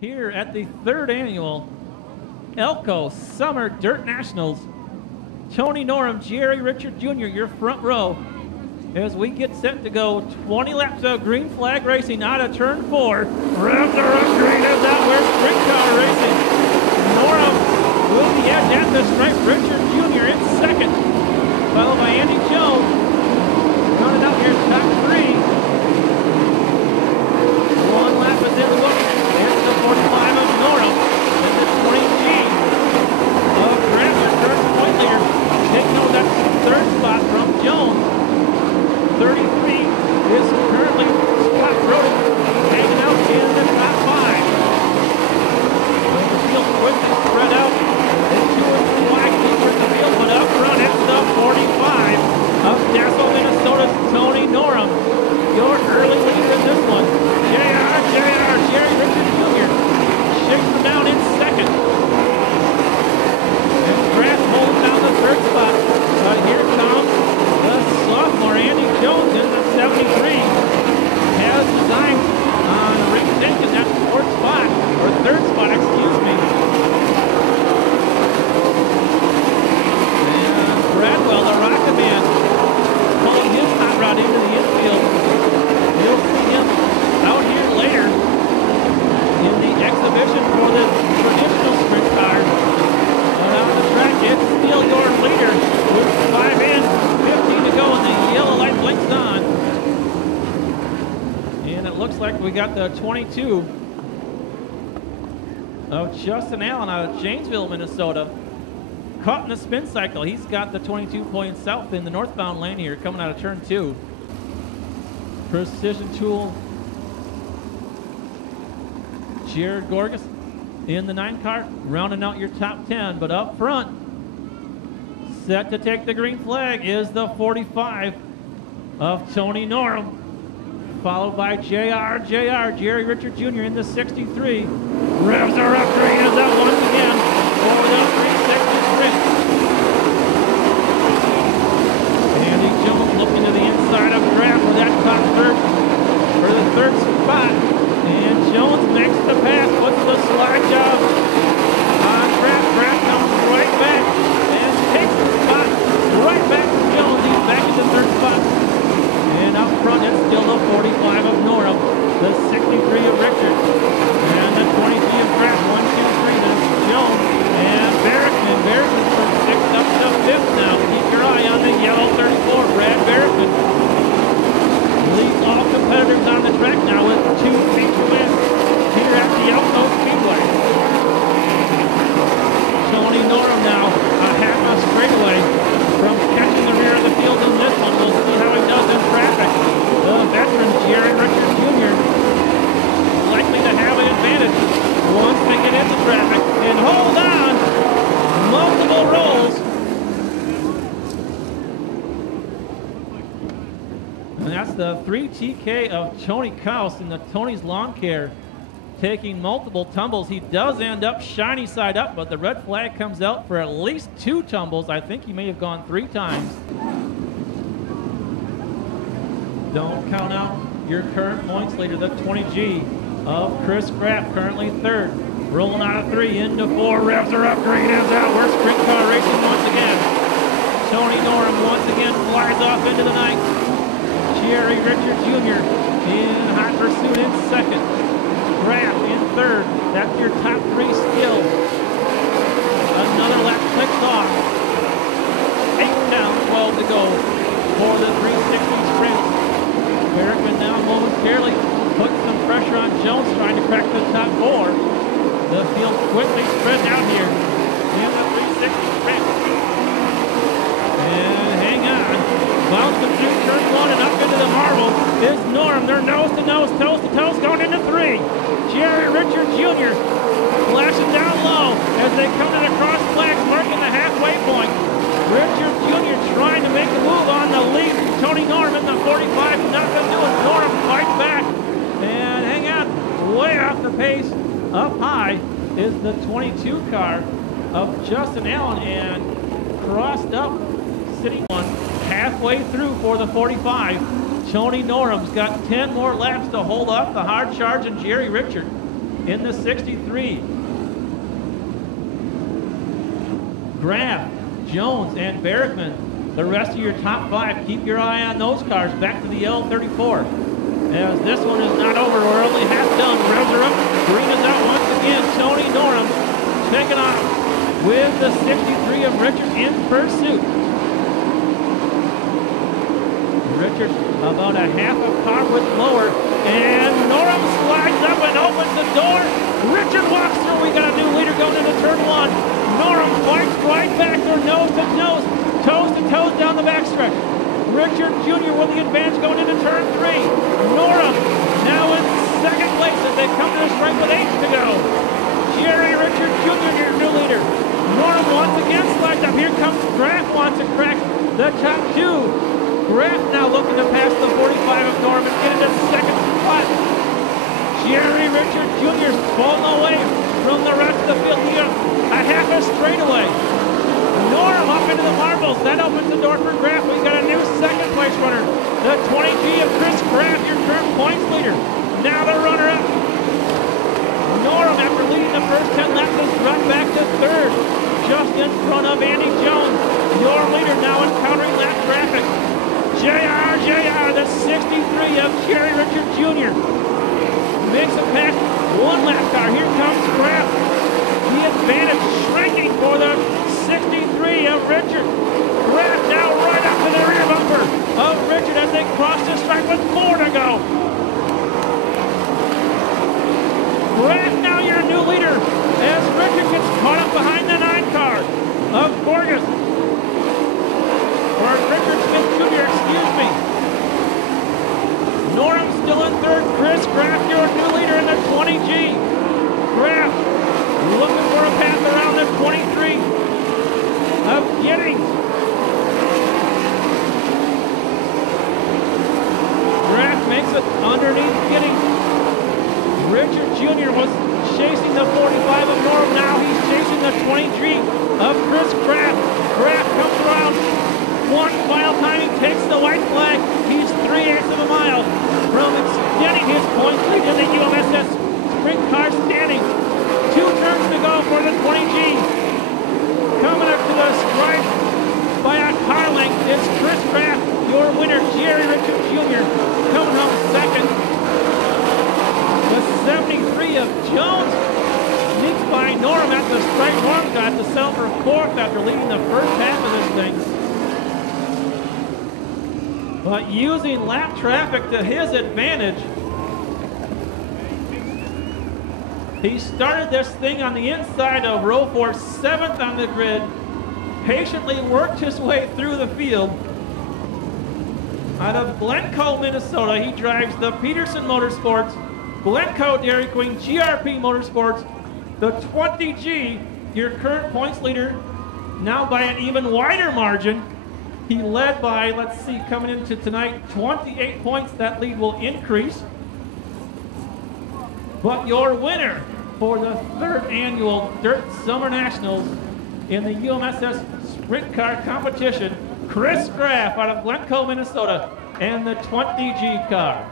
here at the 3rd annual Elko Summer Dirt Nationals. Tony Norum, Jerry Richard Jr., your front row as we get set to go 20 laps of green flag racing out of turn 4. Revs are up green as that where sprint car racing. Norum will be at the stripe. Richard Jr. in second, followed by Andy Jones. Running out here top 3. One lap is in the book. It's the 45 of Norum. And the 20G of Grant, your first point leader. Taking over that 3rd spot from Jones. 33 is currently Scott Brody, hanging out in the top 5. The field quickly spread out. And 2 or 3 wide deeper in the field, but up front it's the 45 of Dassel, Minnesota's Tony Norum. Your early leader in this one. Jerry Richard Jr. shakes him down in second. And Grant holds down the 3rd spot. But here comes the sophomore Andy Jones in the 73. Has designed on rethinking that 4th spot, or 3rd spot, excuse me. And Bradwell, the Rocket Man, pulling his hot rod into the infield. You'll see him out here later in the exhibition for the traditional sprint car. And on the track, it's still your leader with 5 in, 15 to go, and the yellow light blinks on. And it looks like we got the 22 of Justin Allen out of Janesville, Minnesota. Caught in a spin cycle. He's got the 22 points south in the northbound lane here, coming out of turn 2. Precision Tool Jared Gorgas in the 9 car, rounding out your top 10, but up front, set to take the green flag is the 45 of Tony Norum, followed by Jerry Richard Jr. in the 63. Revs are up green as that once again for the 360 sprint. Andy Jones looking to the inside of Grant for that top 3rd for the 3rd spot. And Jones makes the pass, puts the slide job on Grant. Grant comes right back and takes the spot right back to Jones. He's back in the 3rd spot. And up front, it's still the 45 of Norum, the 63 of Richard, and the 23 of Grant. 1, 2, 3, then Jones and Barrickman. Barrickman from 6th up to 5th now. Keep your eye on the yellow 34, Brad Barrickman. Leads all competitors on the track now with 2 feature wins here at the Elko Speedway. Tony Norum now a half a straightaway from catching the rear of the field in this one. We'll see how he does in traffic. The veteran Jerry Richard Jr. likely to have an advantage once they get into traffic. And hold on, multiple rolls. And that's the 3TK of Tony Kaus in the Tony's Lawn Care, taking multiple tumbles. He does end up shiny side up, but the red flag comes out for at least 2 tumbles. I think he may have gone 3 times. Don't count out your current points leader, the 20G of Chris Kraft, currently 3rd. Rolling out of 3 into 4. Revs are up green as out. We're sprint car racing once again. Tony Norum once again flies off into the night. Jerry Richard Jr. in hot pursuit in 2nd. Kraft in 3rd. That's your top 3 still. Another lap clicks off. 8 down, 12 to go for the 360 sprint. Barrickman now momentarily puts some pressure on Jones, trying to crack the top 4. The field quickly spread out here in the 360 sprint. And hang on. Bouncing through turn 1 and up into the marble is Norum. They're nose to nose, toes to toes, going into 3. Jerry Richard Jr. flashing down low as they come to the cross flags, marking the halfway point. Richard Jr. trying to make a move on the lead. Tony Norum in the 45, not going to do it. Norum fights back and hang on, way off the pace. Up high is the 22 car of Justin Allen, and crossed up, sitting one halfway through for the 45. Tony Norum's got 10 more laps to hold off the hard charge and Jerry Richard. in the 63. Graf, Jones, and Bergman, the rest of your top 5. Keep your eye on those cars. Back to the L34. As this one is not over, we're only half done. Revs are up, green is out once again. Tony Norum taking off with the 63 of Richards in pursuit. Richards about a half a car width lower, and Norum slides up and opens the door. Richard walks through. We got a new leader going into turn 1. Norum fights right back there, nose to nose, toes to toes down the backstretch. Richard Jr. with the advantage going into turn 3. Norum now in second place as they come to the stripe with 8 to go. Jerry Richard Jr., your new leader. Norum once again slides up. Here comes Graf, wants to crack the top 2. Graf now looking to pass the 45 of Norum and get into second spot. Jerry Richard Jr. falling away from the rest of the field. He a half a straightaway. Norum up into the marbles. That opens the door for Graf. We've got a new second place runner. The 20G of Chris Graf, your current points leader. Now the runner-up. Norum, after leading the first 10 laps, has dropped back to third. Just in front of Andy Jones. Your leader now encountering lap traffic. JR, the 63 of Jerry Richard Jr. makes it past one lap car. Here comes Graf. The advantage shrinking for the 63 of Richard. Graf now right up to the rear bumper of Richard as they cross the stripe with 4 to go. Graf now your new leader as Richard gets caught up behind the 9 car of Gorgas. Or Richard Smith Jr., excuse me. Norum still in third. Chris Graf, your new leader in the 20G. Graf looking for a path around the 23 of Giddings. Graf makes it underneath Giddings. Richard Jr. was chasing the 45 of Norum. Now he's chasing the 23 of Chris Graf. Graf comes around. One final time, he takes the white flag. He's 3/8 of a mile from extending his points lead in the UMSS Sprint car standing. 2 turns to go for the 20G. Coming up to the stripe by a car length is Chris Graf, your winner, Jerry Richard Jr. coming home second. The 73 of Jones sneaks by Norum at the stripe. Norum got to settle for 4th after leading the first half of this thing. But using lap traffic to his advantage, he started this thing on the inside of row 4, 7th on the grid, patiently worked his way through the field. Out of Glencoe, Minnesota, he drives the Peterson Motorsports, Glencoe Dairy Queen, GRP Motorsports, the 20G, your current points leader, now by an even wider margin. He led by, let's see, coming into tonight, 28 points. That lead will increase. But your winner for the 3rd annual Dirt Summer Nationals in the UMSS Sprint Car Competition, Chris Graf out of Glencoe, Minnesota, and the 20G car.